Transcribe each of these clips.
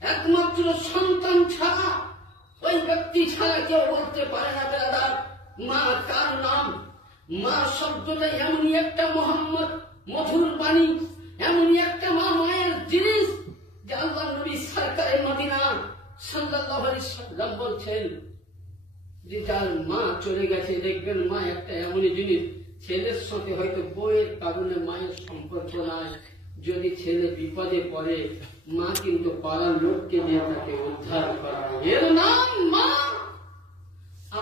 একমাত্র সন্তান ছাড়া, ওই ব্যক্তি ছাড়া কেউ বলতে পারে না বেরাদার মা কার নাম। মা শব্দটা এমনই একটা মোহাম্মদ মধুর বাণী, এমনই একটা মা মায়ের জিনিস যে আল্লাহ নবী সরকারে মদিনা সাল্লাল্লাহু আলাইহি সাল্লাম বলছেন যে যার মা চলে গেছে, দেখবেন মা একটা এমনই জিনিস, ছেলের সাথে হয়তো বইয়ের কারণে মায়ের সম্পর্ক নাই, যদি ছেলে বিপদে পড়ে মা কিন্তু পাড়ার লোককে দিয়ে তাকে উদ্ধার করা, এর নাম মা।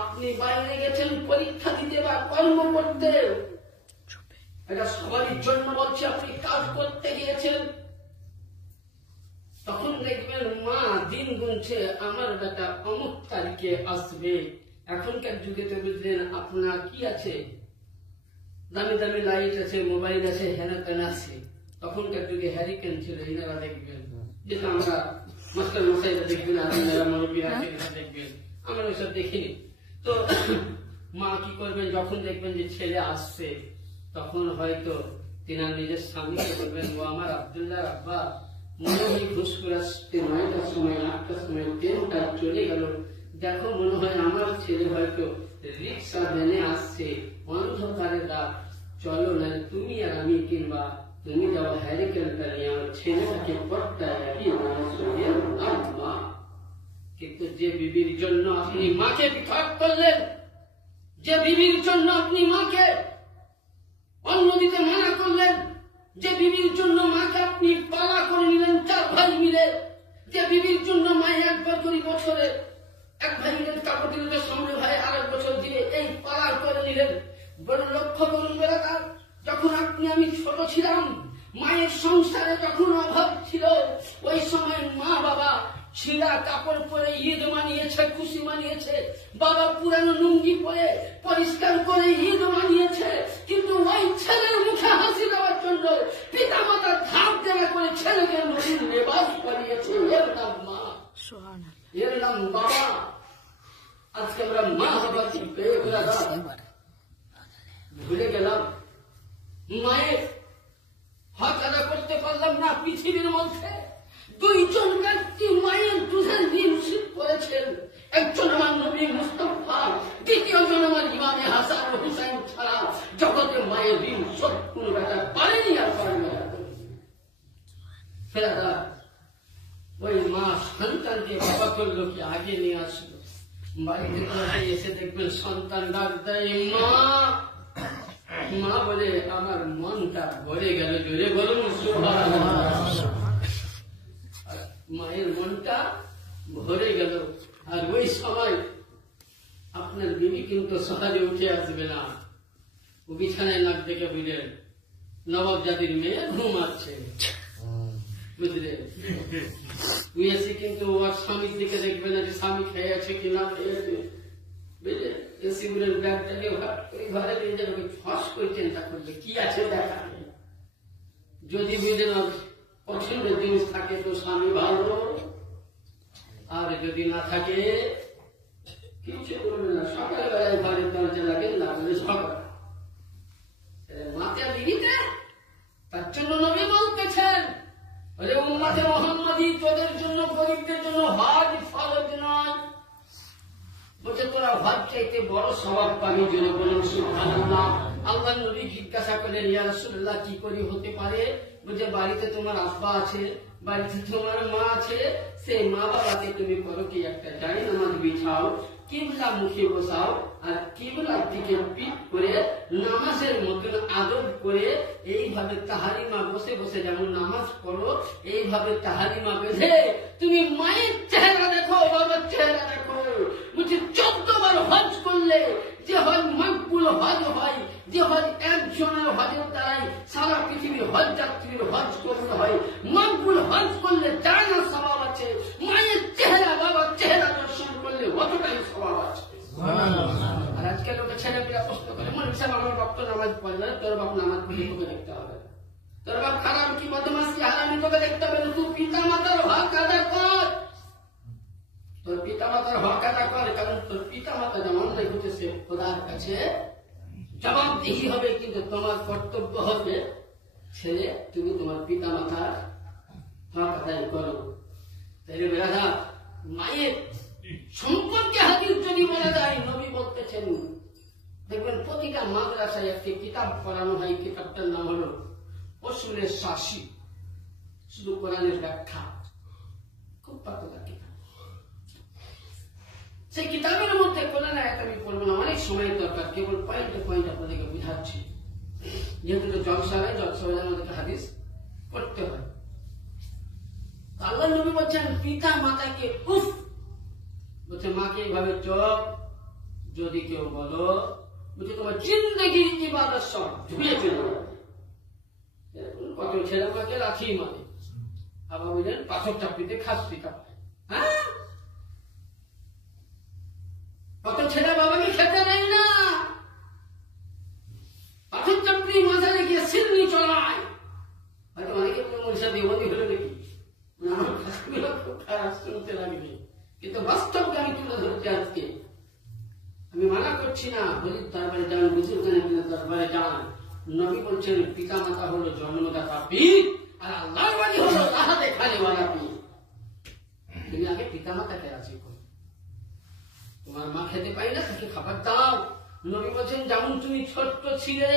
আপনি বাইরে গেছেন পরীক্ষা দিতে বা কর্ম করতে, এটা সবারই জন্য বলছে, আপনি কাজ করতে গিয়েছেন, তখন দেখবেন মা দিন গুনছে আমার বেটা অমুক তারিখে আসবে। এখনকার যুগে তো বুঝলেন আপনার কি আছে, দামি দামি লাইট আছে, মোবাইল আছে, হেনা তেনা আছে। তখনকার যুগে হ্যারিকেন ছিল, এনারা দেখবেন যেটা আমরা মাস্টার মশাইরা দেখবেন, আপনারা মুরব্বীরা দেখবেন, আমরা ওইসব দেখিনি। তো মা কি করবেন, যখন দেখবেন যে ছেলে আসছে তখন হয়তো তিনার নিজের স্বামীকে বলবেন, ও আমার আব্দুল্লাহ আব্বা মনে হয় ঘুষ করে আসতে 9টার সময় 8টার সময় ট্রেনটা চলে গেল, দেখো মনে হয় আমার ছেলে হয়তো রিক্সা ভ্যানে আসছে, অন্ধকারে রাত, চলো না তুমি আর আমি কিংবা তুমি যাও হ্যারিকেনটা নিয়ে আমার ছেলেটাকে পট্টায় মা। কিন্তু যে বিবির জন্য আপনি মাকে পৃথক করলেন, যে বিবির জন্য আপনি মাকে অন্ন দিতে মানা করলেন, যে বিবির জন্য মাকে আপনি পালা করে নিলেন 4 ভাই মিলে, যে বিবির জন্য মায়ে একবার করে বছরে 1 ভাই মিলে কাপড় দিলে সামনে ভাই আরেক বছর দিয়ে এই পালা করে নিলেন। বড় লক্ষ্য করুন বেলাটা, যখন আপনি আমি ছোট ছিলাম, মায়ের সংসারে যখন অভাব ছিল, ওই সময় মা বাবা ছিঁড়া কাপড় পরে ঈদ মানিয়েছে, খুশি মানিয়েছে, বাবা পুরানো লুঙ্গি পরে পরিষ্কার করে ঈদ মানিয়েছে, কিন্তু ওই ছেলের মুখে হাসি দেওয়ার জন্য পিতা মাতা ধাপ দেওয়া করে ছেলেকে নতুন লেবাস পরিয়েছে, এর নাম মা, এর নাম বাবা। আজকে আমরা মা বাবা ভুলে গেলাম, মায়ের হক আদা করতে পারলাম না। পৃথিবীর মধ্যে 2 জন ব্যক্তি মায়ের দুধের ঋণ শোধ করেছেন, একজন আমার নবী মুস্তাফা, দ্বিতীয় জন আমার ইমামে হাসান ও হুসাইন ছাড়া জগতে মায়ের ঋণ শোধ কোন বেটা পারেনি আর পারবে না। ফেরাদা ওই মা সন্তানকে বাবা করলো কি আগে নিয়ে আসলো, বাড়িতে এসে দেখবেন সন্তান ডাক দেয় মা, মা বলে আমার মনটা ভরে গেল, জোরে বলুন সুবহানাল্লাহ। মায়ের মনটা ভরে গেল। আর ওই সময় আপনার বিবি কিন্তু সহজে উঠে আসবে না, ও বিছানায় নাক ডেকে বুঝলেন নবাব জাতির মেয়ে ঘুমাচ্ছে, বুঝলে এসে কিন্তু ওর স্বামীর দিকে দেখবে না যে স্বামী খেয়ে আছে কিনা, খেয়েছে বুঝলে, এসে বলেন ব্যাগটাকে ঘরে নিয়ে যাবে, ফস করে চিন্তা করবে কি আছে দেখা, যদি বুঝলেন পছন্দের জিনিস থাকে তো স্বামী ভালো, আর যদি না থাকে কিছু করবে না, সকালবেলায় ঘরের দরজা লাগেন না বলে সকাল মাতে বিবিতে। তার জন্য নবী বলতেছেন, আরে উম্মতে মুহাম্মাদি তোদের জন্য গরিবদের জন্য হজ ফরজ নয়, বলছে তোরা হজ চাইতে বড় সওয়াব পাবি, জন্য বলুন সুবহানাল্লাহ। আল্লাহ নবী জিজ্ঞাসা করলেন ইয়া রাসূলুল্লাহ কি করে হতে পারে, বলছে বাড়িতে তোমার আব্বা আছে, বাড়িতে তোমার মা আছে, সেই মা বাবাকে তুমি করো কি একটা জানি নামাজ বিছাও, কিবলা মুখে বসাও, আর কিবলার দিকে পিঠ করে নামাজের মতন আদব করে এইভাবে তাহারিমা বসে বসে যেমন নামাজ পড়ো, এইভাবে তাহারিমা বেঁধে তুমি মায়ের চেহারা দেখো, বাবার চেহারা দেখো। বলছে 14 বার হজ করলে যে হজ মকবুল হজ হয়, যে হজ একজনের হজের দ্বারাই সারা পৃথিবীর হজ যাত্রীর হজ করতে হয়, মকবুল হজ করলে যার না স্বভাব আছে, মায়ের চেহারা বাবার চেহারা দর্শন করলে অতটাই স্বভাব আছে। আর আজকে লোকের ছেলেমেয়েরা প্রশ্ন করে, মনে সাহেব আমার বাপ তো নামাজ পড়ে না, তোর বাপ নামাজ পড়ে তোকে দেখতে হবে, তোর বাপ খারাপ কি বদমাস কি হারামি তোকে দেখতে হবে, তুই পিতা মাতার হক আদা কর, তোর পিতা মাতার হক আদা কর, কারণ তোর পিতা মাতা যেমন রেখেছে খোদার কাছে জবাবদিহি হবে, কিন্তু তোমার কর্তব্য হবে ছেলে তুমি তোমার পিতা মাতার হক আদায় করো। বেরাদা মায়ের সম্পর্কে হাদিস যদি বলা যায়, নবী বলতেছেন, দেখবেন প্রতিটা মাদ্রাসায় একটি কিতাব পড়ানো হয়, কিতাবটার নাম হলো অসুরের শাসী, শুধু কোরআনের ব্যাখ্যা, খুব পাতলা কিতাব। সেই কিতাবের মধ্যে কোরআন আয়াত আমি পড়বো না, অনেক সময়ের দরকার, কেবল পয়েন্টে পয়েন্ট আপনাদেরকে বুঝাচ্ছি, যেহেতু জলসা হয়, জলসা হলে আমাদেরকে হাদিস পড়তে হয়। আল্লাহ নবী বলছেন পিতা মাতাকে উফ বলছে, মাকে এইভাবে চোখ যদি কেউ বলো, বলছে তোমার জিন্দগির ইবাদত সব ধুয়ে ফেলো। কত ছেলে মাকে রাখি মানে, আবার বললেন পাথর চাপিতে খাসি কাপায়। হ্যাঁ, কত ছেলে বাবাকে খেতে নেই না, পাথর চাপড়ি মাথায় গিয়ে সিন্নি চলায়। হয়তো অনেকে মনীষা দেবনী হলো নাকি, আমার কথাগুলো খুব খারাপ শুনতে লাগবে, কিন্তু বাস্তবকে আমি তুলে ধরছি আজকে। আমি মানা করছি না, বলির দরবারে যান, বুজুর্গ দরবারে যান। নবী বলছেন পিতা মাতা হলো জন্মদাতা পীর, আর আল্লাহর বাড়ি হলো রাহা দেখানেওয়ালা পীর। তুমি আগে পিতা মাতাকে রাজি করো। তোমার মা খেতে পাই না, তাকে খাবার দাও। নবী বলছেন যেমন তুমি ছোট্ট ছিলে,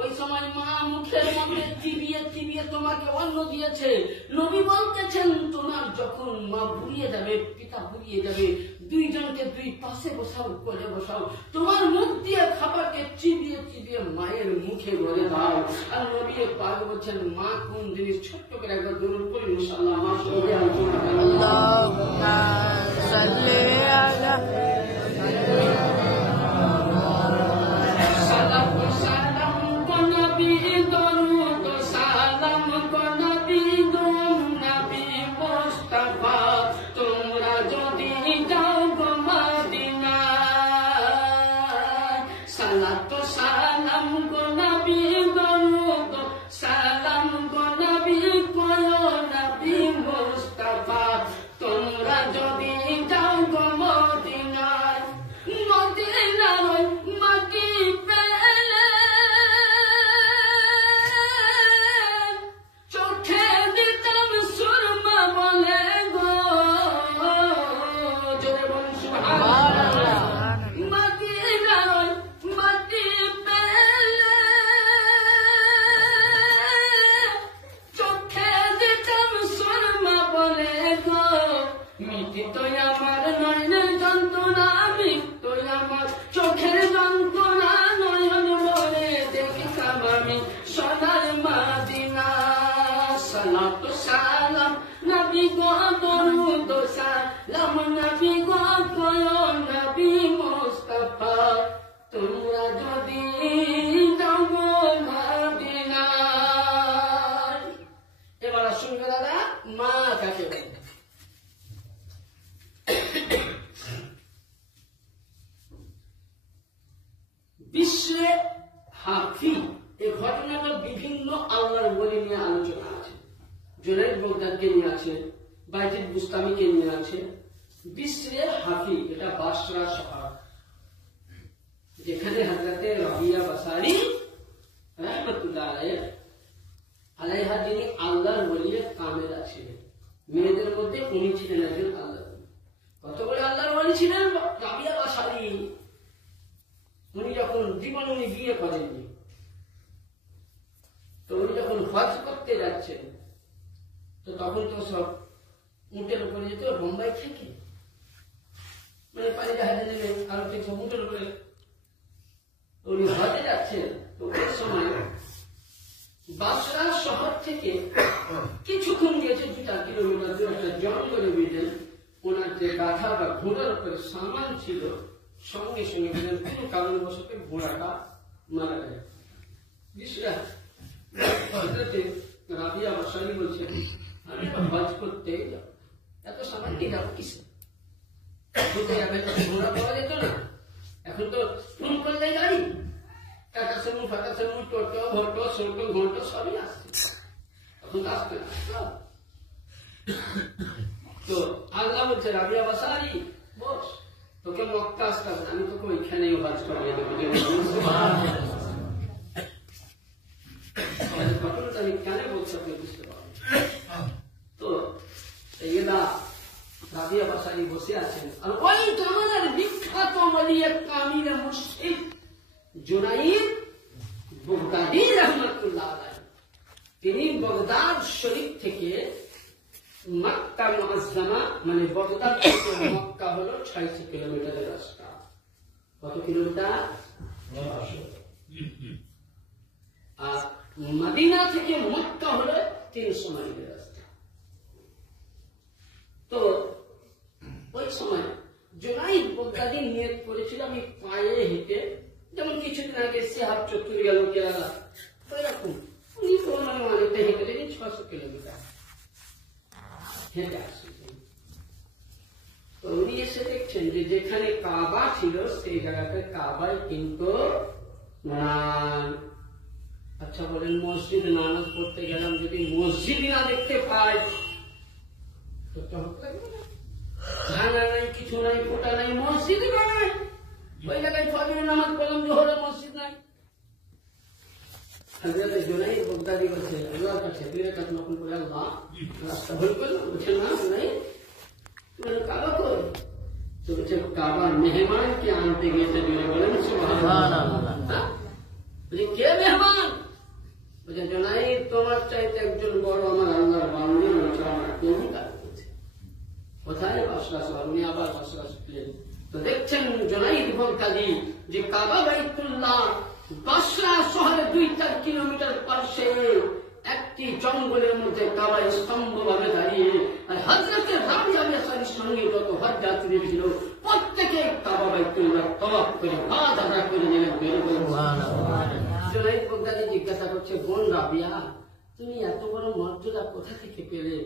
ওই সময় মা মুখের মধ্যে চিবিয়ে চিবিয়ে তোমাকে অন্ন দিয়েছে। নবী বলতেছেন তোমার যখন মা বুড়িয়ে যাবে, পিতা বুড়িয়ে যাবে, দুইজনকে দুই পাশে বসাও, কোলে বসাও, তোমার মুখ দিয়ে খাবারকে চিবিয়ে চিবিয়ে মায়ের মুখে ভরে দাও। আর নবী পাক বলছেন মা কোন জিনিস, ছোট্ট করে একবার দরুদ পড়ি ইনশাআল্লাহ। মা সবাই আল্লাহুম্মা সাল্লি আলা বিশ্বে হাফি। এই ঘটনাটা বিভিন্ন আল্লাহর ওলি নিয়ে আলোচনা আছে, জুনাইদ বাগদাদকে নিয়ে আছে, বাইজিদ বুস্তামিকে নিয়ে আছে। বিশ্বে হাফি এটা বাসরা শহর, যেখানে হযরতে রাবিয়া বাসারি রাহমাতুল্লাহ আলাইহা যিনি আল্লাহর ওলিয়ে কামেলা ছিলেন, মেয়েদের মধ্যে উনি ছিলেন একজন আল্লাহর ওলি। কত বড় আল্লাহর ওলি ছিলেন রাবিয়া বাসারি। উনি যখন জীবনে উনি বিয়ে করেননি, তো উনি যখন হজ করতে যাচ্ছেন, তো তখন তো সব উটের উপরে যেত বোম্বাই থেকে, মানে পানি জাহাজে নেমে আরো কিছু উটের উপরে উনি হজে যাচ্ছেন। তো ওই সময় বাসরা শহর থেকে কিছুক্ষণ গেছে 2-4 কিলোমিটার দূরে একটা জঙ্গলে বুঝলেন, ওনার যে গাধা বা ঘোড়ার উপরে সামান ছিল, সঙ্গে সঙ্গে বুঝলেন কোন কারণবশত ঘোড়াটা মারা গেল। রাবিয়া বাসারি বলছেন আমি হজ করতে যাব, এত সামান নিয়ে যাবো কিসে, ঘোড়া পাওয়া যেত না, এখন তো ফোন করলে গাড়ি, টাটা সুমু, ফাটা সুমু, টোটো, ভোটো, সোটো, ঘোটো সবই আসছে, এখন তো আসবে না। তো আল্লাহ বলছে রাবিয়া বাসারি বস, তোকে মক্কা আসতে হবে, আমি তোকে ওইখানেই হজ করিয়ে দেবো। ঘটনাটা আমি কেন বলছি আপনি বুঝতে পারবেন। তো এরা রাবিয়া বাসারি বসে আছেন, আর ওই জামানার বিখ্যাত ওলি কামিল মুর্শিদ জুনাইদ বাগদাদি রহমাতুল্লাহ আলাইহি, তিনি বাগদাদ শরীফ থেকে মক্কা মুআজ্জামা মানে বাগদাদ থেকে মক্কা হলো 600 কিলোমিটারের রাস্তা। কত কিলোমিটার? 600। আর মদিনা থেকে মক্কা হলো 300 মাইলের রাস্তা। তো ওই সময় জুনাইদ বাগদাদি নিয়ত করেছিল আমি পায়ে হেঁটে, যেমন কিছুদিন আগে সিহাব চত্বর গেল কেরালা, ওইরকম উনি অনেকটা হেঁটে দিলেন 600 কিলোমিটার হেঁটে আসছেন। তো উনি এসে দেখছেন যে যেখানে কাবা ছিল সেই জায়গাতে কাবায় কিন্তু আচ্ছা বলেন, মসজিদে নামাজ পড়তে গেলাম যদি মসজিদ না দেখতে পাই, ভাঙা নাই, কিছু নাই, ফোটা নাই, মসজিদ নাই, ওই জায়গায় ফজরের নামাজ পড়লাম, জোহরের মসজিদ নাই। হযরত জুনাইদ বাগদাদি বলছে আল্লাহর কাছে 2 রাকাত নফল পড়ে আল্লাহ রাস্তা ভুল করলাম। বলছে না নাই, তুমি কাবা কই? তো বলছে কাবার মেহমানকে আনতে গিয়েছে। বলেন সুবহানাল্লাহ। বলছে কে মেহমান? বলছে জুনাইদ তোমার চাইতে একজন বড় আমার আল্লাহর বান্দা, আমার কেউ কাজ করছে। কোথায়? বাসরা শহর। উনি আবার বাসরা শিখলেন। তো দেখছেন জুনাইদ বাগদাদি যে কাবা বাইতুল্লাহ বাসরা শহরে 2-4 কিলোমিটার পাশে একটি জঙ্গলের মধ্যে কাবা স্তম্ভ ভাবে দাঁড়িয়ে, আর হযরত রাবিয়া বাসারির সঙ্গে যত হজ যাত্রী ছিল প্রত্যেকে কাবা বাইতুল্লাহ তওয়াফ করে হাত আদা করে নিলেন। জুনাইদ বাগদাদি জিজ্ঞাসা করছে, বোন রাবিয়া তুমি এত বড় মর্যাদা কোথা থেকে পেলে?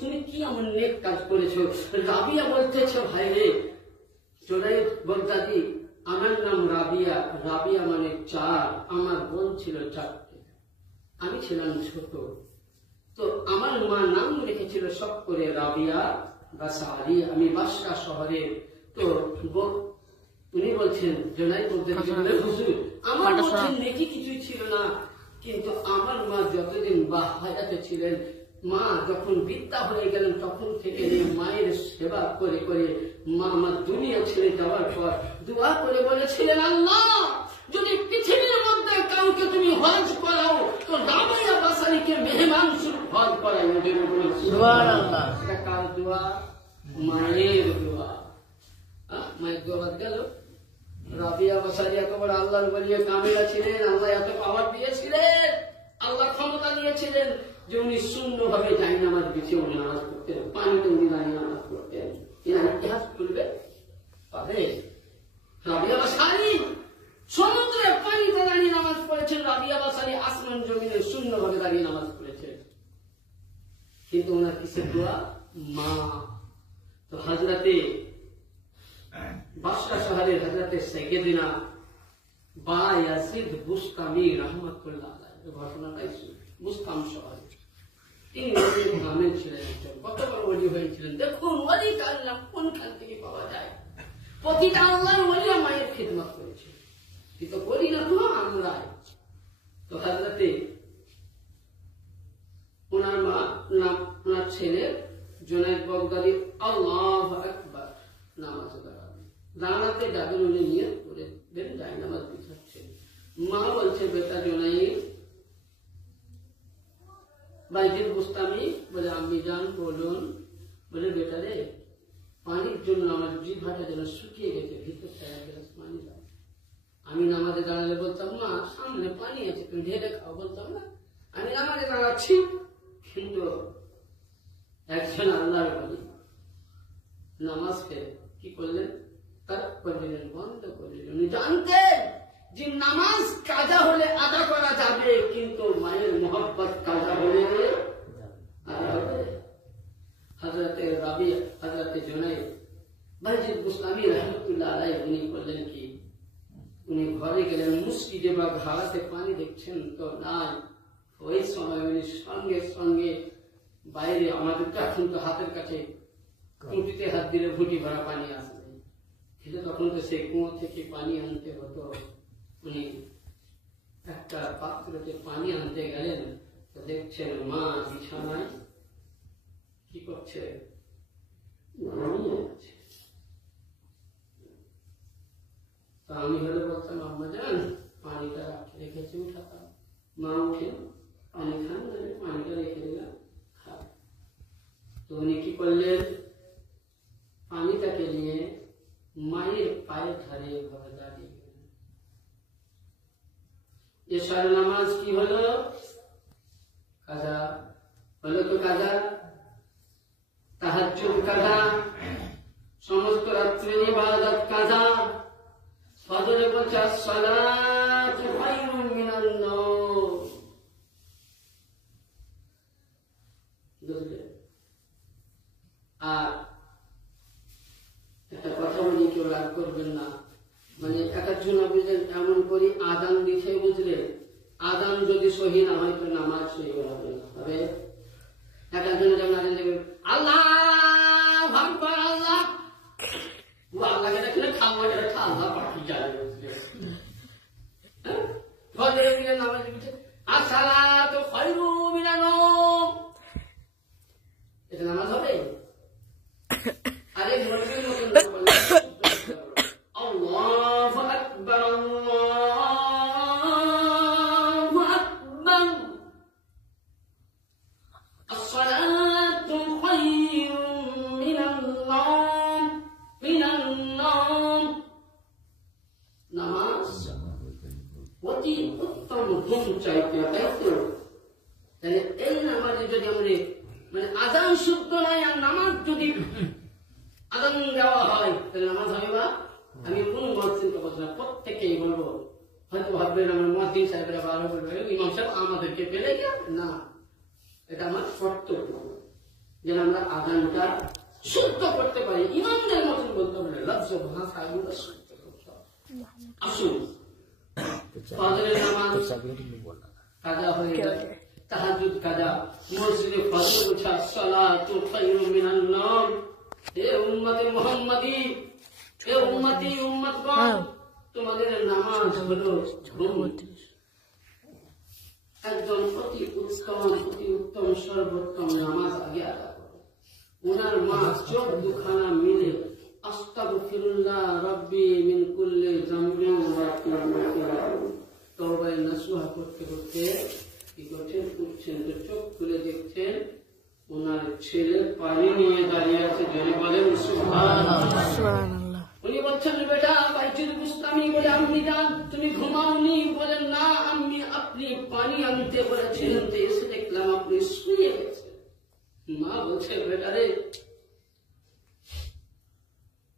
তুমি কি এমন নেক কাজ করেছো? রাবিয়া বলতেছে ভাই রে জুনাইদ বাগদাদি আমার নাম রাবিয়া, রাবিয়া মানে 4, আমার বোন ছিল 4টে, আমি ছিলাম ছোট। তো আমার মা নাম রেখেছিল সব করে রাবিয়া বাসারি, আমি বাসরা শহরে। তো উনি বলছেন জুনাইদ বাগদাদি হুজুর আমার মধ্যে নেকি কিছুই ছিল না, কিন্তু আমার মা যতদিন হায়াতে ছিলেন, মা যখন বৃদ্ধা হয়ে গেলেন তখন থেকে মায়ের সেবা করে করে মা আমার দুনিয়া ছেড়ে যাওয়ার পর দোয়া করে বলেছিলেন আল্লাহ যদি পৃথিবীর মধ্যে কাউকে তুমি হজ করাও তো রাবিয়া বাসারিকে মেহমান স্বরূপ হজ করাই। সুবহানাল্লাহ। এটা কার দোয়া? মায়ের দোয়া। মায়ের দোয়া গেল। রাবিয়া বাসারি এত বড় আল্লাহর ওলি কামিলা ছিলেন, আল্লাহ এত পাওয়ার দিয়েছিলেন, আল্লাহ ক্ষমতা দিয়েছিলেন যে উনি শূন্য ভাবে যাই নামাজ বিছিয়ে উনি নামাজ পড়তেন, পানিতে উনি দাঁড়িয়ে নামাজ পড়তেন। এরা ইতিহাস খুলবে পাবে। রাবিয়া বাসারি সমুদ্রে পানিতে দাঁড়িয়ে নামাজ পড়েছেন, রাবিয়া বাসারি আসমান জমিনে শূন্য ভাবে দাঁড়িয়ে নামাজ পড়েছেন। কিন্তু ওনার কিসের দোয়া? মা। তো হযরতে বাসরা শহরের হযরতে সাইয়েদিনা বায়াজিদ বুস্তামি রহমাতুল্লাহ আলাইহি ঘটনাটাই বুস্তাম শহরে তিনি গ্রামে ছিলেন, কত বড় ওলি হয়েছিলেন। দেখুন ওলি কার নাম কোনখান থেকে পাওয়া যায়। প্রতিটা আল্লাহর ওলি মায়ের খিদমত করেছে, কিন্তু বলি না তো আমরা। তো হযরতে ওনার মা ওনার ছেলে জুনাইদ বাগদাদি আল্লাহু আকবার নামাজ দাঁড়াতে যাবেন, উনি নিয়ত করে দেন যাই নামাজ বিছাচ্ছেন। মা বলছে বেটা জুনাইদ, বাইজিদ বুস্তামি বলে আম্মি জান বলুন। বলে বেটা রে পানির জন্য আমার জিহ্বাটা যেন শুকিয়ে গেছে, ভিতরটা এক গ্লাস পানি দাও। আমি নামাজে দাঁড়ালে বলতাম মা সামনে পানি আছে তুমি ঢেলে খাও, বলতাম না আমি নামাজে দাঁড়াচ্ছি। কিন্তু একজন আল্লাহর ওলি নামাজকে কি করলেন? তার করলেন, বন্ধ করলেন। উনি জানতেন যে নামাজ কাজা হলে আদা করা যাবে, কিন্তু মায়ের মোহব্বত কাজা হলে আদা হবে। হযরতে রাবিয়া হযরতে জুনাইদ বাইজিদ বুস্তামি রহমাতুল্লাহ আলাইহি উনি করলেন কি, উনি ঘরে গেলেন, মসজিদে বা ঘাড়াতে পানি দেখছেন তো নাই। ওই সময় উনি সঙ্গে সঙ্গে বাইরে, আমাদের এখন তো হাতের কাছে টুটিতে হাত দিলে ঘুটি ভরা পানি আসে, কিন্তু তখন তো সেই কুয়ো থেকে পানি আনতে হতো। উনি একটা পাত্রতে পানি আনতে গেলেন, তো দেখছেন মা বিছানায় কি করছে, আম্মাজান পানিটা রেখেছি উঠাতা, মা উঠে পানি খান, পানিটা রেখে দিলাম খান। তো উনি কি করলেন, পানিটাকে নিয়ে মায়ের পায়ের ধারে ঘরে দাঁড়িয়ে গেলেন। এশার নামাজ কি হলো, কাজা হলো, তো কাজা, তাহাজ্জুদ কাজা, সমস্ত রাত্রে ইবাদত কাজা। ফজরে বলছে আসসালাতু খায়রুম মিনান নাওম। বুঝলে? আর একটা কথা বলি, কেউ রাগ করবেন না, মানে একজন বুঝলেন এমন করি আদান দিছে, বুঝলে, আদান যদি সহি না হয় তো নামাজ সহি হবে না। তবে একজন যেমন আদান দেবে আল্লাহ আকবার, আল্লাহ আল্লাহকে দেখলে খাওয়া এটা আল্লাহ পাখি যাবে, বুঝলে। ফজরে দিলে নামাজ দিচ্ছে আসসালাতু খায়রুম মিনান নাওম, এটা নামাজ হবে? আরে মসজিদের মতন আল্লাহু আকবার, আল্লাহু আকবার, আসসালাতু খায়রুম মিনান নাওম, মিনান নাওম। নামাজ অতি উত্তম ঘুম চাইতে, তাই তো? তাহলে এই নামাজে যদি আমরা মানে আজান শুদ্ধ নয় আর নামাজ যদি আজান দেওয়া হয় তাহলে নামাজ হবে না। আমি কোন মুয়াজ্জিনকে বলছি না, প্রত্যেকেই বলবো। হয়তো ভাববেন আমার মুয়াজ্জিন সাহেবরা ভালো বলবে, ইমাম সাহেব আমাদেরকে পেলে গেল না, এটা আমার কর্তব্য যেন আমরা আজানটা শুদ্ধ করতে পারি, ইমামদের মতন বলতে পারি, লফজ ভাষা এগুলো শুদ্ধ করতে হবে। আসুন, ফজরের নামাজ কাজা হয়ে গেছে, তাহাজ্জুদ কাজা, মসজিদে ফজর উঠা আসসালাতু খায়রুম মিনান নাওম। হে উম্মতে মুহাম্মাদি, হে উম্মতি উম্মতগণ, তোমাদের নামাজ হলো ঘুম। একদম অতি উত্তম সর্বোত্তম নামাজ আগে আদা করো। ওনার মা চোখ দুখানা মিলে আস্তাগফিরুল্লাহ রাব্বি মিন কুল্লি যামবিন ওয়া তওবা নাসুহা করতে করতে কি করছেন, উঠছেন, তো চোখ খুলে দেখছেন ওনার ছেলে পানি নিয়ে দাঁড়িয়ে আছে, জোরে বলেন সুবহানাল্লাহ। উনি বলছেন বেটা বাইতুল বুস্তামি বলে আম্মি যান তুমি ঘুমাওনি? বলেন না আম্মি, আপনি পানি আনতে বলেছিলেন তো এসে দেখলাম আপনি শুয়ে গেছেন। মা বলছে বেটা রে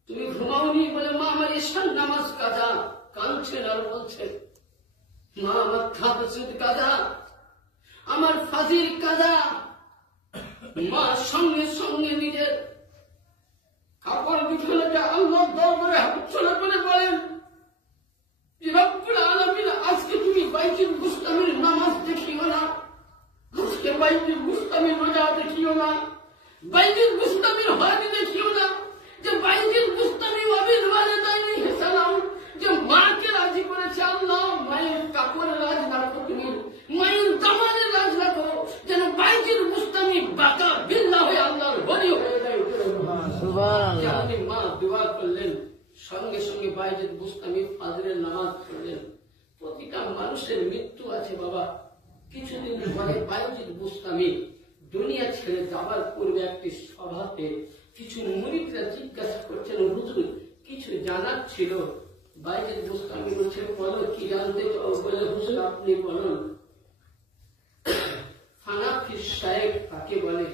তুমি ঘুমাওনি? বলে মা আমার ঈশার নামাজ কাজা। কাঁদছেন আর বলছেন মা আমার তাহাজ্জুদ কাজা, আমার ফাজিল কাজা। মা সঙ্গে সঙ্গে নিজের কাপড় বিছানাটা আল্লাহর দরবারে হাত চড়া করে বলেন যে রব্বুল আলামিন আজকে তুমি বাইতুল বুস্তামির নামাজ দেখিও না, আজকে বাইতুল বুস্তামির রোজা দেখিও না, বাইতুল বুস্তামির হজ দেখিও না, যে বাইতুল বুস্তামি ওয়াবিল ওয়ালিদাইনি ইহসানান, যে মাকে রাজি করেছে আল্লাহ, মায়ের কাপড়ের রাজ রাখো তুমি, মায়ের দামানের রাজ রাখো, যেন বাইতুল বুস্তামি বাকা বিল্লাহ হয়ে আল্লাহর ওলি হয়ে যায়। সুবহানাল্লাহ। মা দোয়া করলেন, সঙ্গে সঙ্গে বাইতুল বুস্তামি ফজরের নামাজ পড়লেন। প্রতিটা মানুষের মৃত্যু আছে বাবা, কিছুদিন পরে বাইতুল বুস্তামি দুনিয়া ছেড়ে যাবার পূর্বে একটি সভাতে কিছু মুরিদরা জিজ্ঞাসা করছেন হুজুর কিছু জানার ছিল। বাইতুল বুস্তামি বলছে বলো কি জানতে চাও? বলে হুজুর আপনি বলুন। হানাফি সাহেব কাকে বলে?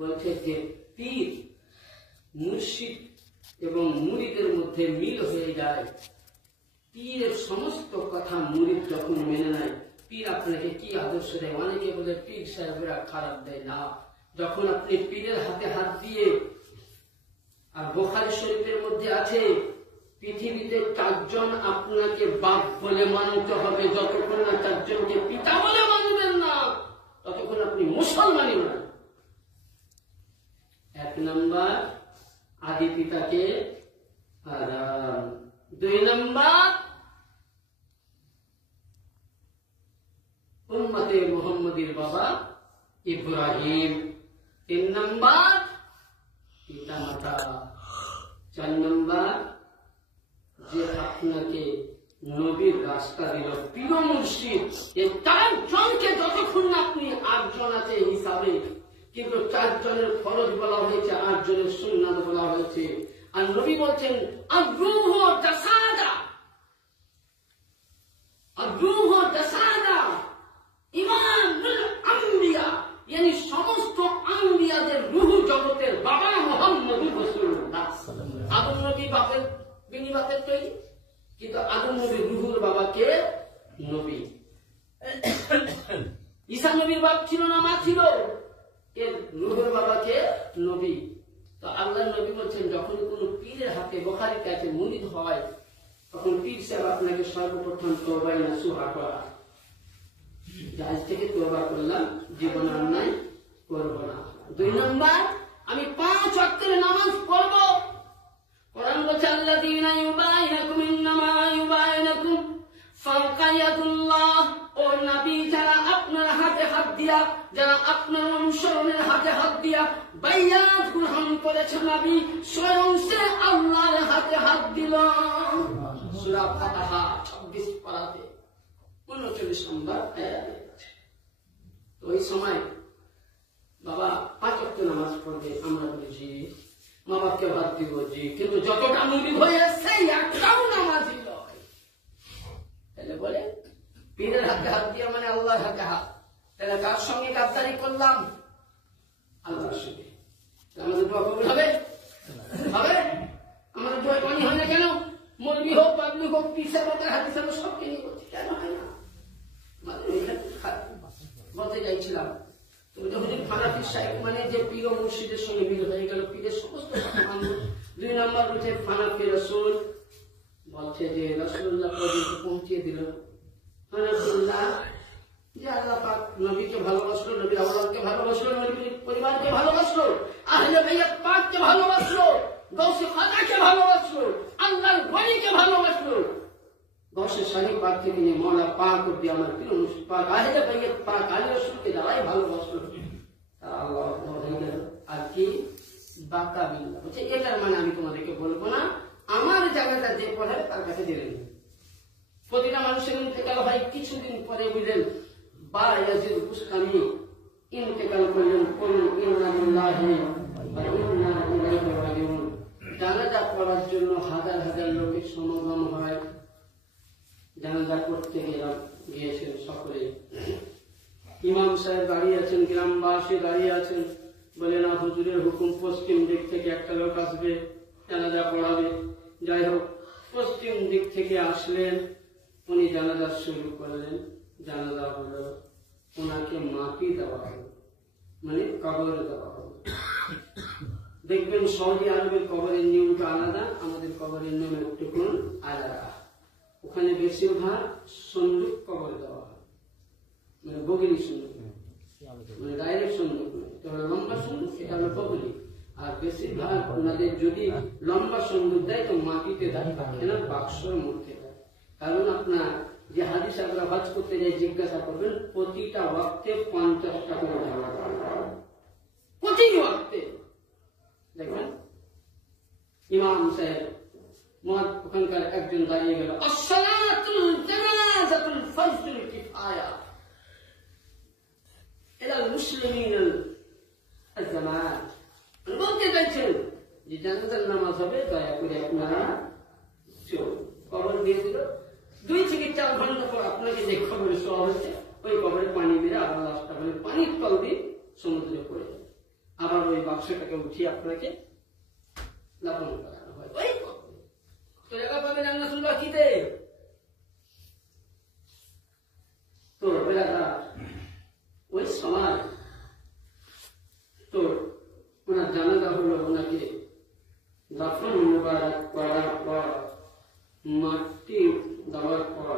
বলছে যে পীর মুর্শিদ এবং মুরিদের মধ্যে মিল হয়ে যায়, পীরের সমস্ত কথা মুরিদ যখন মেনে নেয়, পীর আপনাকে কি আদর্শ দেয়? অনেকে বলে পীর সাহেবরা খারাপ দেয় না, যখন আপনি পীরের হাতে হাত দিয়ে, আর বুখারী শরীফের মধ্যে আছে পৃথিবীতে 4 জন আপনাকে বাপ বলে মানতে হবে, যতক্ষণ না 4 জনকে পিতা বলে মানবেন না ততক্ষণ আপনি মুসলমানই নন। 1 নম্বর আদি পিতাকে আদম, 2 নম্বর উম্মতে মুহাম্মাদীর বাবা ইব্রাহিম, 3 নম্বর পিতা মাতা, 4 নম্বর যে আপনাকে নবীর রাস্তা দিল প্রিয় মুর্শিদ। এই 4 জনকে যতক্ষণ না আপনি 8 জন আছে হিসাবে, কিন্তু 4 জনের ফরজ বলা হয়েছে, 8 জনের সুন্নাত বলা হয়েছে। আর নবী বলছেন আরূহ জাসাদা, আরূহ জাসাদা ইমামুল আম্বিয়া, yani সমস্ত আম্বিয়াদের রূহ জগতের বাবা মুহাম্মদুর রাসূলুল্লাহ। আদম নবী বাপের বিনি বাপের তৈরি, কিন্তু আদম নবীর রূহুর বাবা কে? নবী। ঈসা নবীর বাপ ছিল না মা ছিল? এর রূহুর বাবা কে? নবী। তো আল্লাহ নবী বলছেন যখন কোন পীরের হাতে বুখারীতে আছে মুরিদ হয়, তখন পীর সাহেব আপনাকে সর্বপ্রথম তওবা নাসুহা করা, আজ থেকে তওবা করলাম, জীবন আর নাই করবো না। 2 নাম্বার, আমি 5 ওয়াক্তের নামাজ পড়ব। কোরআন বলছে আল্লাযীনা ইউবাইনাকুম ইন্নামা ইউবাইনাকুম ফাওকা ইয়াদুল্লাহ। ও নবী, যারা আপনার হাতে হাত দিয়া, যারা আপনার অনুসরণের হাতে হাত দিয়া বাইয়াত গ্রহণ করেছে, নবী স্বয়ং সে আল্লাহর হাতে হাত দিল। সূরা ফাতিহা 26 পারাতে 39 নম্বর আয়াত। ওই সময় বাবা 5 ওয়াক্ত নামাজ পড়বে, আমরা বলেছি মা বাপকে ভাত দিব জি, কিন্তু যতটা মুরিদ হয়ে সেই একটাও নামাজি নয়। তাহলে বলে পীরের হাতে হাত দিয়া মানে আল্লাহর হাতে হাত, তাহলে কার সঙ্গে গাদ্দারি করলাম? আল্লাহর সঙ্গে। আমাদের দোয়া কবুল হবে? হবে? আমাদের দোয়া পানি হয় না কেন? মৌলবি হোক, পাবলিক হোক, পীর সাহেবের হাদিস হোক, সবকে নিয়ে করছি, কেন হয় না? বলতে চাইছিলাম ফানাফি সাহেব মানে যে পীর ও মুর্শিদের সঙ্গে মিল হয়ে গেল, পীরের সমস্ত কথা মানব। 2 নম্বর হচ্ছে ফানাফি রাসূল বলছে যে রাসূলুল্লাহ পর্যন্ত পৌঁছিয়ে দিল। ফানাফিল্লাহ যে আল্লাহ পাক নবীকে ভালোবাসলো, নবীর আওলাদকে ভালোবাসলো, নবীর পরিবারকে ভালোবাসলো, আহলে বাইত পাককে ভালোবাসলো, গৌসে খাজাকে ভালোবাসলো, আল্লাহর ওলিকে ভালোবাসলো। গৌসে শাহী পাক থেকে নিয়ে মওলা পাক অব্দি আমার প্রিয় মুর্শিদ পাক আহলে বাইত পাক আলী রাসূলকে যারাই ভালোবাসলো, আল্লাহ আর কি বাকা বিল্লাহ বলছে। এটার মানে আমি তোমাদেরকে বলবো না, আমার জায়গাটা যে পড়ে তার কাছে জেনে নিন। প্রতিটা মানুষের ইন্তেকাল হয়, কিছুদিন পরে বুঝলেন বায়াজিদ বুস্তামি ইন্তেকাল করলেন, বললেন ইন্না লিল্লাহি ওয়া ইন্না ইলাইহি রাজিউন। জানাজা পড়ার জন্য হাজার হাজার লোকের সমাগম হয়। জানাজা করতে গিয়েছেন সকলে, ইমাম সাহেব দাঁড়িয়ে আছেন, গ্রামবাসী দাঁড়িয়ে আছেন, বলে না হুজুরের হুকুম, পশ্চিম দিক থেকে একটা লোক আসবে, জানাজা পড়াবে। যাই হোক, পশ্চিম দিক থেকে আসলেন, উনি জানাজা শুরু করলেন। জানাজা হলো, ওনাকে মাটি দেওয়া হলো, মানে কবর দেওয়া হলো। দেখবেন সৌদি আরবের কবরের নিয়মটা আলাদা, আমাদের কবরের নিয়ম একটু আলাদা। ওখানে বেশিরভাগ সন্দুক কবর দেওয়া হয়, মানে বগিনী সন্দুক, মানে ডাইরেক্ট সন্দুক নয়, এটা হলো লম্বা সন্দুক, এটা হলো বগলি। আর বেশিরভাগ ওনাদের যদি লম্বা সন্দুক দেয় তো মাটিতে দেয়, না বাক্সের মধ্যে দেয়। কারণ আপনার যে হাদিস আমরা হজ করতে যাই জিজ্ঞাসা করবেন, প্রতিটা ওয়াক্তে 50 টাকা করে দেওয়া হয়, প্রতি ওয়াক্তে। দেখবেন ইমাম সাহেব ওখানকার একজন দাঁড়িয়ে গেল, আসসালাতুল জানাজাতুল ফরজুল কিফায়া ইলাল মুসলিমিনাল জামাত। বলতে চাইছেন যে জানাজার নামাজ হবে, দয়া করে আপনারা কবর দিয়ে দিল। 2 থেকে 4 ঘন্টা পর আপনাকে যে খবরে শোয়া হচ্ছে, ওই কবরে পানি মেরে আবার লাশটা মানে পানির তল দিয়ে সমুদ্রে পড়ে যায়। আবার ওই বাক্সটাকে উঠিয়ে আপনাকে দাফন করানো হয় ওই কবরে। তো জায়গা পাবে জান্নাতুল বাকিতে। তো ওই সময় তো ওনার জানাজা হলো, ওনাকে দাফন মুবারক করার পর, মাটি দেওয়ার পর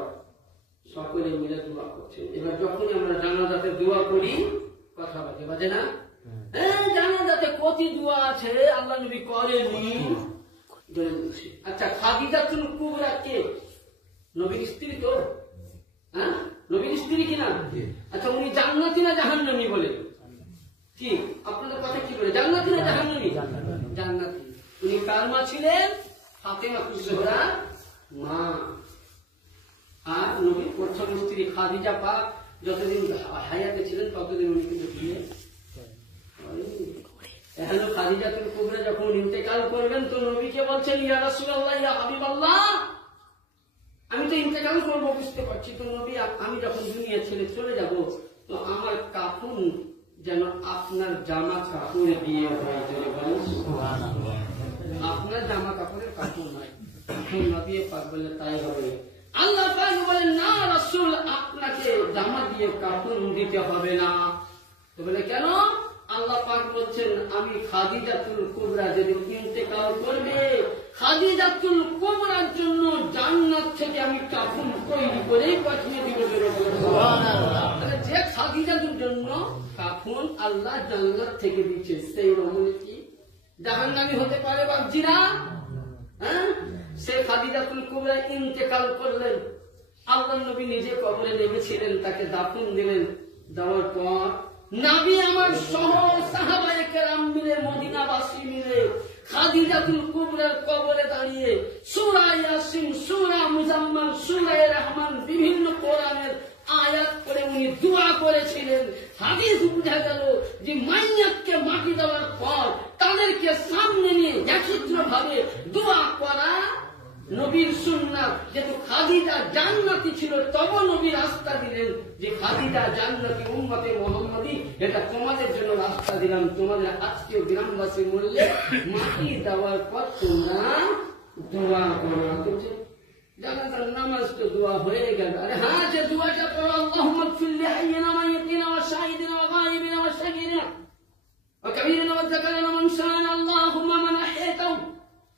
সকলে মিলে দোয়া করছে। এবার যখনই আমরা জানাজাতে দোয়া করি, কথা বাজে না? জানাজাতে কত দোয়া আছে আল্লাহ নবী করেনি। আচ্ছা, খাদিজাতুল কুবরা কে? নবীর স্ত্রী তো, হ্যাঁ নবীর স্ত্রী কিনা? আচ্ছা, উনি জান্নাতি না জাহান্নামী বলে? কি আপনাদের কথা কি বলে, জান্নাতি না জাহান্নামী? জান্নাতি। উনি কার মা ছিলেন? ফাতেমা কুজ জোহরার মা। আর নবীর প্রথম স্ত্রী খাদিজা পাক যতদিন হায়াতে ছিলেন ততদিন উনি কিন্তু বিয়ে হ্যালো খাদিজাতুল কুবরা যখন ইন্তেকাল করবেন তো নবীকে বলছেন ইয়া রাসূলুল্লাহ ইয়া হাবিবাল্লাহ, আমি তো ইন্তেকাল করবো বুঝতে পারছি, তো নবী আমি যখন দুনিয়া ছেড়ে চলে যাব তো আমার কাফন যেন আপনার জামা কাপড় দিয়ে হয়, যদি বলেন আপনার জামা কাপড়ের কাপড় নয়। নবী পাক বললেন তাই হবে। আল্লাহ পাক বলেন না রাসূল, আপনাকে জামা দিয়ে কাপড় দিতে হবে না। তো বলে কেন? আল্লাহ পাক বলছেন আমি খাদিজাতুল কুবরা যদি ইন্তেকাল করবে, খাদিজাতুল কুবরার জন্য জান্নাত থেকে আমি কাফন তৈরি করেই পাঠিয়ে দিব। সুবহানাল্লাহ। যে খাদিজাতুর জন্য কাফন আল্লাহ জান্নাত থেকে দিচ্ছে, সেই রমণী কি জাহান্নামী হতে পারে বাপজিরা? হ্যাঁ, সে খাদিজাতুল কুবরা ইন্তেকাল করলেন, আল্লাহ নবী নিজে কবরে নেমেছিলেন, তাকে দাফন দিলেন। দেওয়ার পর নবী আমার সহ সাহাবায়ে কেরাম মিলে, মদিনাবাসী মিলে খাদিজাতুল কুবরার কবরে দাঁড়িয়ে সূরা ইয়াসিন, সূরা মুজাম্মিল, সূরা রহমান, বিভিন্ন কোরআনের আয়াত করে উনি দোয়া করেছিলেন। হাদিস বুঝা গেল যে মাইয়াতকে মাটি দেওয়ার পর তাদেরকে সামনে নিয়ে একত্রভাবে দোয়া করা নবীর সুন্নাত। যেহেতু খাদিজা জান্নাতি ছিল, তবে নবী রাস্তা দিলেন যে খাদিজা জান্নাতি উম্মতে মুহাম্মাদি, এটা তোমাদের জন্য রাস্তা দিলাম, তোমাদের আজকেও গ্রামবাসী বললে মাটি দেওয়ার পর তোমরা দোয়া করো। জানাজার নামাজ তো দোয়া হয়ে গেল। আরে হ্যাঁ, যে দোয়াটা পড়ো আল্লাহুম্মা গফির লিহাইয়িনা মাইয়িতিনা ওয়া শাহিদিনা ওয়া গায়িবিনা ওয়া সাগীরিনা ওয়া কাবীরিনা ওয়া যাকারিনা মান শাআনা আল্লাহুম্মা মান আহইতাহু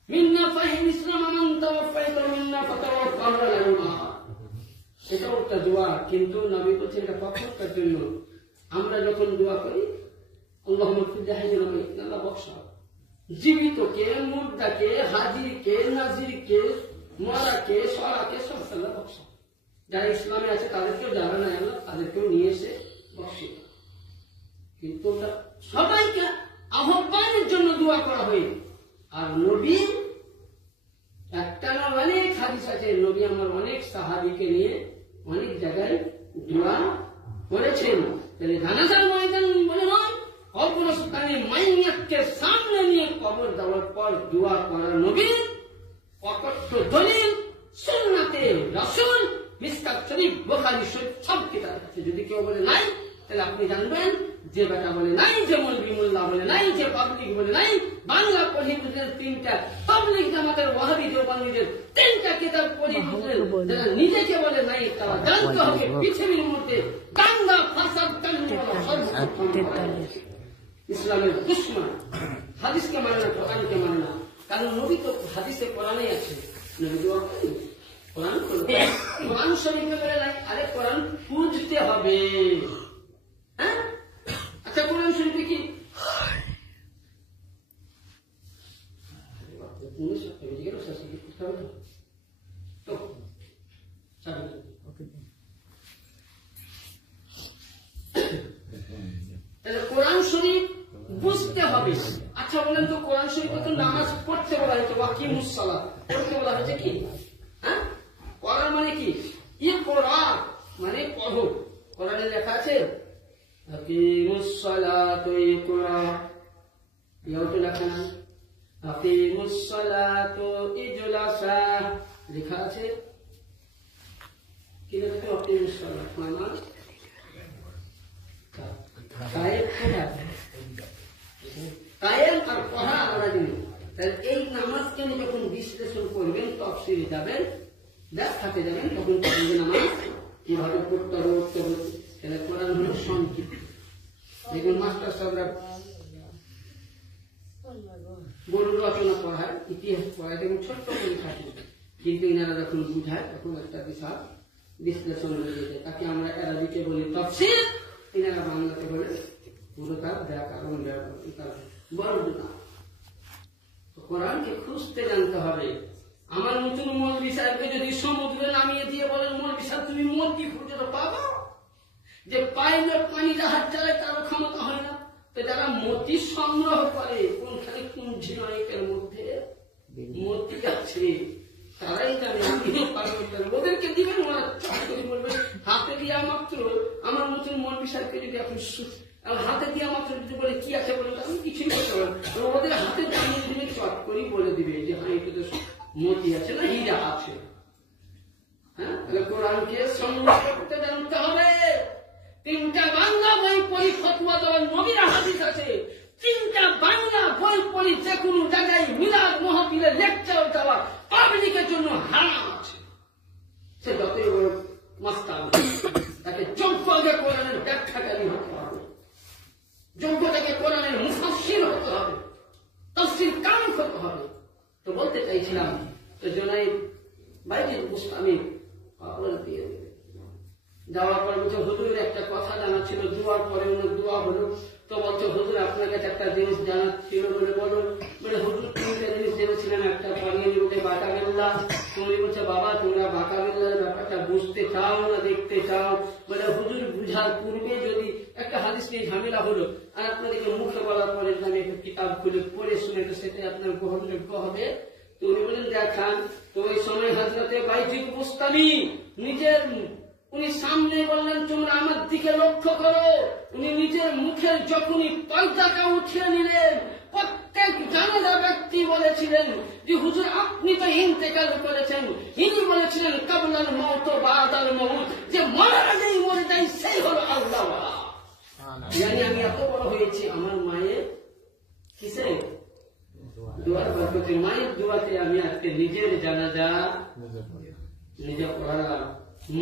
মিন্না ফাহিম ইসলাম মান তাওয়াফাইতা মিন্না ফাতাওয়াফাহু আলাইনা। এটাও একটা দোয়া, কিন্তু নবী বলছেন এটা কখনকার জন্য। আমরা যখন দোয়া করি আল্লাহুম্মা গফির লিহাইয়িনা মাইয়িতিনা, আল্লাহ বখশা জীবিতকে, মুর্দাকে, হাজিরকে, নাজিরকে, মরাকে, সরাকে সব আল্লাহ বখশা। যারা ইসলামে আছে তাদেরকেও, যারা নাই আল্লাহ তাদেরকেও নিয়ে এসে বখশে। কিন্তু সবাইকে আহ্বানের জন্য দোয়া করা হয়। আর নবী একটা না অনেক হাদিস আছে, নবী আমার অনেক সাহাবীকে নিয়ে অনেক জায়গায় দোয়া করেছেন। তাহলে জানাজার ময়দান বলে নয়, কল্পনা সুলতানি মাইয়াতকে সামনে নিয়ে কবর দেওয়ার পর দোয়া করা নবী অকট্ট দলিল সুন্নাতে রাসূল, মিশকাত শরীফ, বুখারী শরীফ সব কিতাব আছে। যদি কেউ বলে নাই তাহলে আপনি জানবেন যে বেটা বলে নাই, যে মৌলভী মোল্লা বলে নাই, যে পাবলিক বলে নাই, বাংলা পড়ি বুঝলেন তিনটা, পাবলিক জামাতের ওয়াহাবি দেওবন্দিদের তিনটা কিতাব পড়ি বুঝলেন, যারা নিজেকে বলে নাই তারা জানতে হবে পৃথিবীর মধ্যে দাঙ্গা ফাসাদ ইসলামের দুশমন, হাদিসকে মানে না, কোরআনকে মানে না। কারণ নবী তো হাদিসে কোরআনে আছে, নবী দোয়া করেন কোরআন করবে, কোরআন শরীফে বলে নাই। আরে কোরআন বুঝতে হবে। হ্যাঁ, আচ্ছা কোরআন শরীফে কি তাহলে কোরআন শরীফ বুঝতে হবে। আচ্ছা বলেন তো কোরআন শরীফে তো নামাজ পড়তে বলা হয়েছে, ওয়াকিমুস সালাত পড়তে বলা হয়েছে কি? হ্যাঁ, কোরআন মানে কি? ইকরা মানে পড়ো। কোরআনে লেখা আছে আকিমুস সালাত ইকরা, এও তো লেখা না। আকিমুস সালাত ইজলাসা লেখা আছে কি? লেখা আকিমুস সালাত নামাজ কায়েম আর পড়া আলাদা জিনিস। তাহলে এই নামাজকে নিয়ে যখন বিশ্লেষণ করবেন, তাফসীরে যাবেন, ব্যাখ্যাতে যাবেন, তখন নামাজ কিভাবে পড়তে হবে উঠতে হবে। তাহলে কোরআন হলো সংক্ষিপ্ত। দেখুন মাস্টার সাহেবরা গরুর রচনা পড়ায়, ইতিহাস পড়ায়, দেখুন ছোট্ট করে থাকে, কিন্তু ইনারা যখন বুঝায় তখন একটা বিশাল বিশ্লেষণ হয়ে যায়। তাকে আমরা আরবিতে বলি তাফসীর, ইনারা বাংলাতে বলে পুরো তার ব্যাকরণ বর্ণনা। কোরআনকে খুঁজতে জানতে হবে। আমার নতুন মৌলভী সাহেবকে যদি সমুদ্রে নামিয়ে দিয়ে বলেন মৌলভী সাহেব তুমি মতি খুঁজে তো পাবো, যে পাইলট পানি জাহাজ চালায় তারও ক্ষমতা হয় না। তো যারা মতি সংগ্রহ করে কোনখানে কোন ঝিনাইকের মধ্যে মতি আছে, তারাই জানে, আমিও পারবো না। ওদেরকে দিবেন, ওরা চাকরি বলবে হাতে দেওয়া মাত্র আমার মতন মন বিষয়কে যদি আপনি হাতে দেওয়া মাত্র যদি বলে কি আছে বলে, আমি কিছুই করতে পারবো। ওদের হাতে জানিয়ে দিবে, চট করেই বলে দিবে যে হ্যাঁ এটা তো মতি আছে না হীরা আছে। হ্যাঁ, কোরআনকে সম্মান করতে জানতে হবে। 3টা বাংলা বই পড়ি, ফতোয়া দেওয়ার নবীর হাদিস আছে। 3টা বাংলা বই পড়ি, যে কোনো জায়গায় মিলাদ মাহফিলে লেকচার দেওয়া পাবলিকের জন্য হারাম আছে। সে যতই বড় মাস্তান, তাকে যোগ্যকে কোরআনের ব্যাখ্যাকারী হতে হবে, যোগ্যতাকে কোরআনের মুফাসসির হতে হবে, তাফসীর কারক হতে হবে। তো বলতে চাইছিলাম, তো জনাই বাইরে আমি দিয়ে যাওয়ার পর বলছে হুজুরের একটা কথা জানা ছিল, দোয়ার পরে ওনার দোয়া হলো। তো বলছে হুজুর আপনার কাছে একটা জিনিস জানা ছিল বলে বলো। বলে হুজুর 3টা জিনিস জেনেছিলেন, একটা পানিয়ে বলে বাঁকা বেল্লা। তুমি বলছে বাবা তোমরা বাঁকা বেল্লার ব্যাপারটা বুঝতে চাও না দেখতে চাও? বলে হুজুর বুঝার পূর্বে যদি একটা হাদিস নিয়ে ঝামেলা হলো, আর আপনাদেরকে মুখে বলার পরে আমি একটা কিতাব খুলে পড়ে শুনে, তো সেটাই আপনার গ্রহণযোগ্য হবে। তো উনি বলেন দেখান। তো ওই সময় হযরতে বাইজিদ বুস্তামি নিজের উনি সামনে বললেন তোমরা আমার দিকে লক্ষ্য করো। উনি নিজের মুখের যখনই পর্দাটা উঠিয়ে নিলেন, প্রত্যেক জানাজা ব্যক্তি বলেছিলেন যে হুজুর আপনি তো ইন্তেকাল করেছেন। ইনি বলেছিলেন কাবলাল মওত বাদাল মওত, যে মরার আগেই মরে যাই সেই হলো আল্লাহ। জানি আমি এত বড় হয়েছি আমার মায়ের কিসে দোয়ার বরকতে, মায়ের দোয়াতে আমি আজকে নিজের জানাজা নিজে পড়ালাম।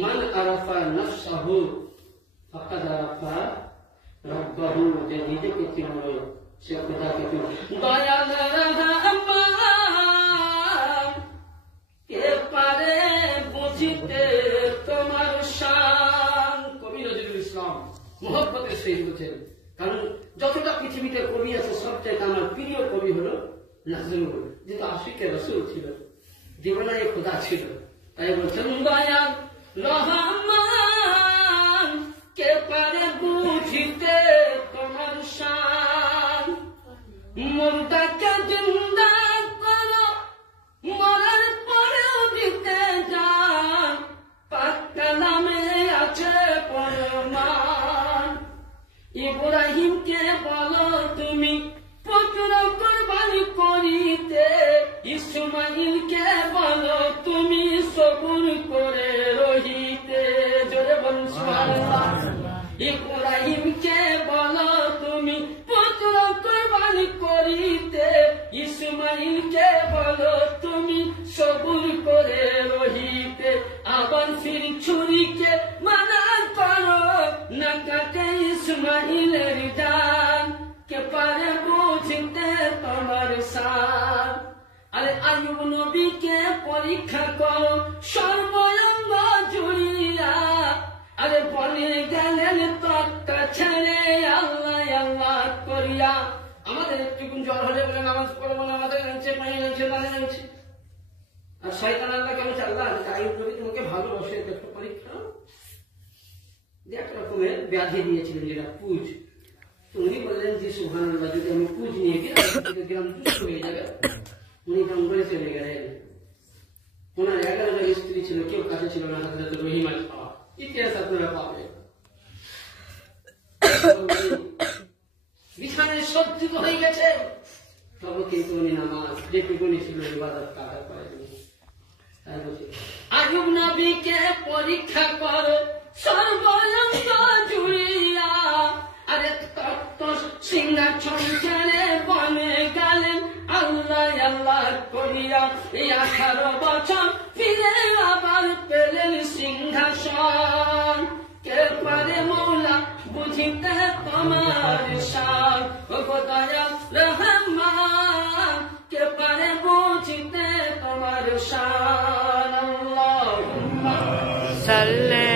মান আরাফা নাফসাহু ফাকাদ আরাফা রাব্বাহু, যে নিজেকে চিনল সে খোদাকে চিনল। দয়াল রহমান কে পারে বুঝিতে তোমার শান। কবি নজরুল ইসলাম মুহাব্বতের সহিত বলছেন, কারণ যতটা পৃথিবীতে কবি আছে সবচেয়ে আমার প্রিয় কবি হলো নজরুল, যেহেতু আশিকে রাসূল ছিল, জীবনে খোদা ছিল। তাই বলছেন দয়াল রহমান কে পারে বুঝিতে তোমার শান। মুর্দাকে জিন্দা করো, মরার পরেও দিতে যান, পাক কালামে আছে প্রমাণ। ইব্রাহিমকে বলো তুমি পুত্র কুরবানি করিতে, ইসমাইলকে বলো তুমি সবুর করে রহিতে। জোরে বলুন সুবহানাল্লাহ। ইব্রাহিমকে বলো তুমি পুত্র কুরবানি করিতে, ইসমাইলকে বলো তুমি সবুর করে রহিতে। আবার ফির ছুরিকে মানা করো, না কাটে ইসমাইলের জান, কে পারে বুঝতে তোমার শান। আরে আইয়ুব নবীকে পরীক্ষা করো সর্বঙ্গ জুড়িয়া, আরে বনে গেলেন তত্তা ছেড়ে আল্লাহ আল্লাহ করিয়া। আমাদের একটু জ্বর হলে বলে নামাজ পড়বো না, আমাদের নিচে পানি নিচে দাঁড়িয়ে নিচ্ছে, আর শয়তান আল্লাহ কেমন আল্লাহ আইয়ুব নবী তোমাকে ভালোবাসে, একটা পরীক্ষা যে এক রকমের ব্যাধি দিয়েছিলেন যেটা পুজ। উনি বললেন যে সুবহানাল্লাহ, যদি আমি পুজ নিয়ে গেলাম দুষ্ট হয়ে যাবে। উনি জঙ্গলে চলে গেলেন। ওনার 11 জন স্ত্রী ছিল, কেউ কাছে ছিল না। হযরত রহিম আল-ফা ইতিহাস আপনারা পাবেন। বিছানায় সজ্জিত হয়ে গেছে, তবে কিন্তু উনি নামাজ যেটুকুনি ছিল ইবাদত কাজা করেননি। তাই বলছি আইয়ুব নবীকে পরীক্ষা করো সর্বঙ্গ জুড়িয়া, আরে তত্ত্ব সিংহাসন ছেড়ে বনে গেলেন আল্লাহ আল্লাহ করিয়া। এই 18 বছর ফিরে আবার পেলেন সিংহাসন, কে পারে মৌলা বুঝিতে তোমার শান। ও দয়াল রহমান কে পারে বুঝিতে তোমার শান। আল্লাহুম্মা সাল্লি